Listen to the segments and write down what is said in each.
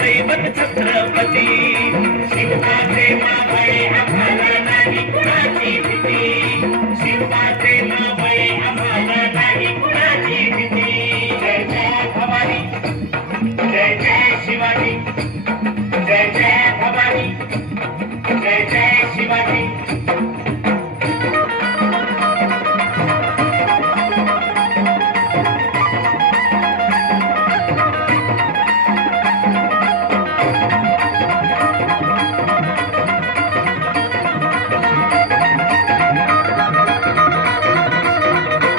दैवत छत्रपती शिवबाचे मावळे आम्हाला नाही कुणाची भीती शिवबाचे मावळे आम्हाला नाही कुणाची भीती जय जय भवानी जय जय शिवाजी जय जय भवानी जय जय शिवाजी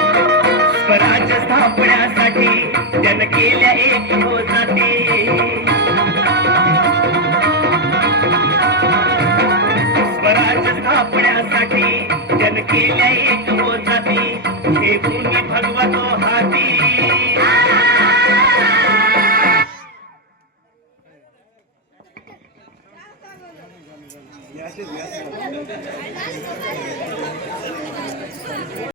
स्वराज्य स्थापण्यासाठी जन केल्या एक हो जाते स्वराज्य स्थापण्यासाठी जन केल्या एक हो जाते हे भूमी भगवतो हाती